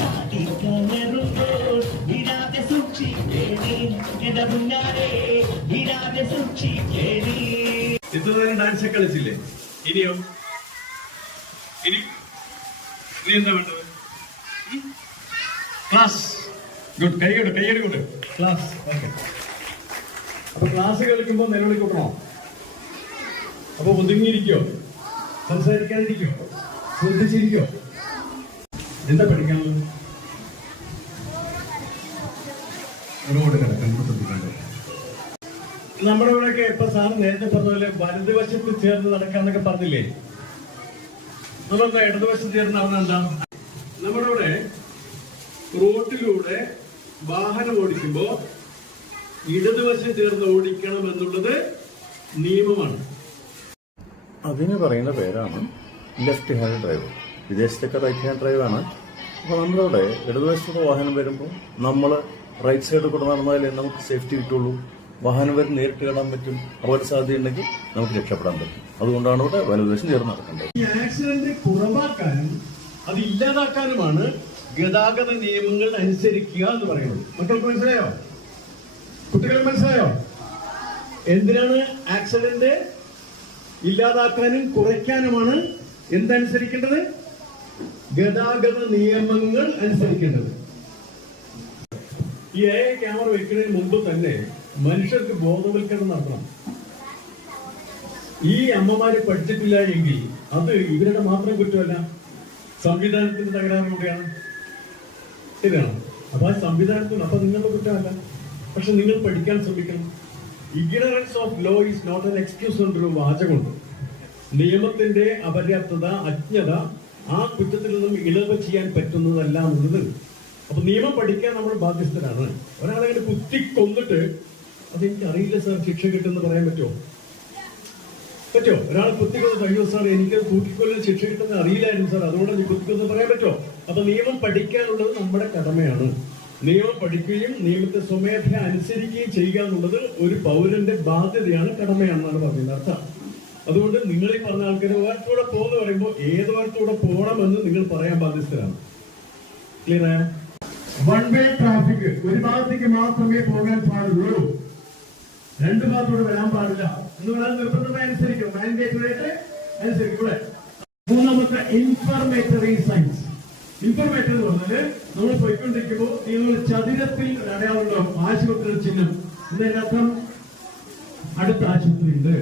ചാടിക്കണറുമ്പോൾ ഇടാതെ സൂക്ഷിക്കേണി എന്റെ മുന്നാലെ ഇടാതെ സൂക്ഷിക്കേണി ഇത്ര നേരം ഡാൻസ് കളിച്ചില്ലേ? ഇനിയോ? ഇനി? ഇനി എന്താ വേണ്ടത്? ക്ലാസ് ഗുഡ് കൈ കൈയടി കൊടു ക്ലാസ് ഓക്കെ അപ്പൊ ക്ലാസ് കളിക്കുമ്പോ നിലവിളി കൂട്ടണോ? അപ്പൊ ഒതുങ്ങിയിരിക്കോ? സംസാരിക്കാതിരിക്കോ ശ്രദ്ധിച്ചിരിക്കോ? എന്താ പഠിക്കാനുള്ളത്? റോഡ് കിടക്കാൻ ശ്രദ്ധിക്കണ്ടേ നമ്മുടെ ഇവിടെയൊക്കെ ഇപ്പൊ സാർ നേരത്തെ പറഞ്ഞ പോലെ വലതുവശത്ത് ചേർന്ന് നടക്കാന്നൊക്കെ പറഞ്ഞില്ലേ? നമ്മളെന്താ ഇടതുവശത്ത് ചേർന്ന് നടന്ന എന്താ? നമ്മുടെ ഇവിടെ റോട്ടിലൂടെ വാഹനം ഓടിക്കുമ്പോ ഇടതുവശം ചേർന്ന് ഓടിക്കണം എന്നുള്ളത് നിയമമാണ്. അതിന് പറയുന്ന പേരാണ് ലെഫ്റ്റ് ഹാൻഡ് ഡ്രൈവ്. വിദേശത്തൊക്കെ റൈറ്റ് ഹാൻഡ് ഡ്രൈവ് ആണ് അപ്പോൾ നമ്മളിവിടെ ഇടതുവശത്ത് വാഹനം വരുമ്പോൾ നമ്മൾ റൈറ്റ് സൈഡിൽ കൂടെ നടന്നാലേ നമുക്ക് സേഫ്റ്റി കിട്ടുള്ളൂ. വാഹനം വരെ നേരിട്ട് കാണാൻ പറ്റും അപകട സാധ്യതയുണ്ടെങ്കിൽ നമുക്ക് രക്ഷപ്പെടാൻ പറ്റും. അതുകൊണ്ടാണ് ഇവിടെ വലതുവശം ചേർന്ന് നടക്കേണ്ടത്. ഈ ആക്സിഡന്റ് കുറവാക്കാനും അത് ഇല്ലാതാക്കാനുമാണ് ഗതാഗത നിയമങ്ങൾ അനുസരിക്കുക എന്ന് പറയുന്നത്. മക്കൾക്ക് മനസ്സിലായോ? കുട്ടികൾ മനസ്സിലായോ? എന്തിനാണ് ആക്സിഡന്റ് ഇല്ലാതാക്കാനും കുറയ്ക്കാനുമാണ് എന്തനുസരിക്കേണ്ടത് ഗതാഗത നിയമങ്ങൾ അനുസരിക്കേണ്ടത്. ഈ എ ക്യാമറ വെക്കുന്നതിന് മുമ്പ് തന്നെ മനുഷ്യർക്ക് ബോധവൽക്കരണം നടത്തണം. ഈ അമ്മമാര് പഠിച്ചിട്ടില്ല എങ്കിൽ അത് ഇവരുടെ മാത്രം കുറ്റമല്ല സംവിധാനത്തിന്റെ തകരാറിലൂടെയാണ് ശരിയാണ് അപ്പൊ ആ സംവിധാനത്തിന് അപ്പൊ നിങ്ങളുടെ കുറ്റമല്ല. പക്ഷെ നിങ്ങൾ പഠിക്കാൻ ശ്രമിക്കണം. Ignorance of law is not an excuse എന്നൊരു വാചകമുണ്ട്. നിയമത്തിന്റെ അപര്യാപ്തത അജ്ഞത ആ കുറ്റത്തിൽ നിന്നും ഇളവ് ചെയ്യാൻ പറ്റുന്നതല്ല എന്നുള്ളത് അപ്പൊ നിയമം പഠിക്കാൻ നമ്മൾ ബാധ്യസ്ഥരാണ്. ഒരാളെ കുത്തി കൊന്നിട്ട് അതെനിക്ക് അറിയില്ല സാർ ശിക്ഷ കിട്ടുമെന്ന് പറയാൻ പറ്റുമോ? പറ്റോ ഒരാൾ കുത്തിക്കൊന്ന് അയ്യോ സാർ? എനിക്ക് കൂട്ടിക്കൊല്ലാൻ ശിക്ഷ കിട്ടുന്ന അറിയില്ലായിരുന്നു സാർ. അതുകൊണ്ട് കുത്തിക്കൊന്ന് പറയാൻ പറ്റോ അപ്പൊ നിയമം പഠിക്കാനുള്ളത് നമ്മുടെ കടമയാണ്. നിയമം പഠിക്കുകയും നിയമത്തെ സ്വമേധ അനുസരിക്കുകയും ചെയ്യുക എന്നുള്ളത് ഒരു പൗരന്റെ ബാധ്യതയാണ് കടമയാണെന്നാണ് പറയുന്നത് അർത്ഥം. അതുകൊണ്ട് നിങ്ങൾ ഈ പറഞ്ഞ ആൾക്കാർ ഒരാൾക്കൂടെ പോകുന്ന പറയുമ്പോൾ ഏത് വാരത്തൂടെ പോകണമെന്ന് നിങ്ങൾ പറയാൻ ബാധ്യസ്ഥരാണ്. ക്ലിയർ ആയ? വൺ വേ ട്രാഫിക് ഒരു ഭാഗത്തേക്ക് മാത്രമേ പോകാൻ പാടുള്ളൂ. രണ്ട് ഭാഗത്തോട് വരാൻ പാടില്ല. എന്ന് പറയാൻ നിർബന്ധമായി അനുസരിക്കും. ഇവിടെ മൂന്നാമത്തെ ഇൻഫർമേറ്ററി സയൻസ് ഇൻഫർമേറ്റർ എന്ന് പറഞ്ഞാൽ നമ്മൾ പോയിക്കൊണ്ടിരിക്കുമ്പോൾ നിങ്ങൾ ചതുരത്തിൽ ഒരു അടയാളം ആശുപത്രിയുടെ ചിഹ്നം. ഇതിന്റെ അർത്ഥം അടുത്ത ആശുപത്രി ഉണ്ട്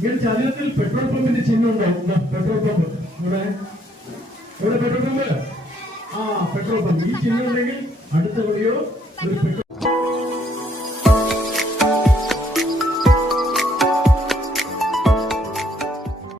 ഇങ്ങനെ ചതുരത്തിൽ പെട്രോൾ പമ്പിന്റെ ചിഹ്നം ഉണ്ടാവും പെട്രോൾ പമ്പ് ഇവിടെ. ഇവിടെ പെട്രോൾ പമ്പ് ആ പെട്രോൾ പമ്പ് ഈ ചിഹ്നം ഉണ്ടെങ്കിൽ അടുത്ത എവിടെയോ ഒരു പെട്രോൾ